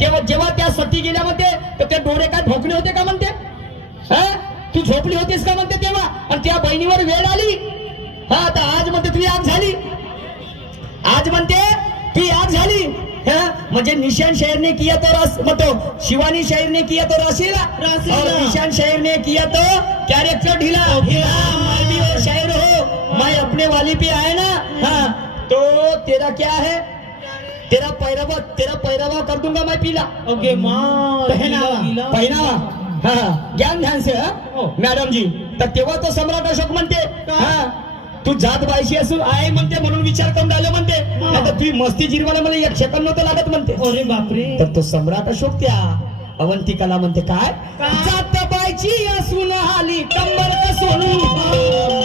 तेव्हा जेव्हा त्या सती गेल्या म्हणते तर ते डोळे काय भोकले होते का म्हणते? तू झोपली होतीस का म्हणते तेव्हा? आणि त्या बहिणीवर वेळ आली. हा आता आज म्हणते तुझी आग झाली. आज म्हणते तू आग झाली. म्हणजे निशान शायर ने किया तो रस मतलब शिवानी शायर ने किया तो रसीला और निशान शायर ने किया तो कैरेक्टर ढीला. मैं भी और शायर हो, मैं अपने वाली पे आए ना. हाँ तो तेरा क्या है? तेरा पैरवा कर दूंगा मैं पीला. ओके माँ पहनावा. हाँ ज्ञान ध्यान से. मॅडम जी तर तेव्हा तो सम्राट अशोक म्हणते तू जात बायशी असू आहे म्हणते म्हणून विचार करून राहिलं म्हणते. आता तुझी मस्ती जिरवायला मला एक सेकंद नव्हतं लागत म्हणते. अरे बापरे. तर तो सम्राट अशोक त्या अवंतिकाला म्हणते काय जात बायची असून आली कंबर सोनू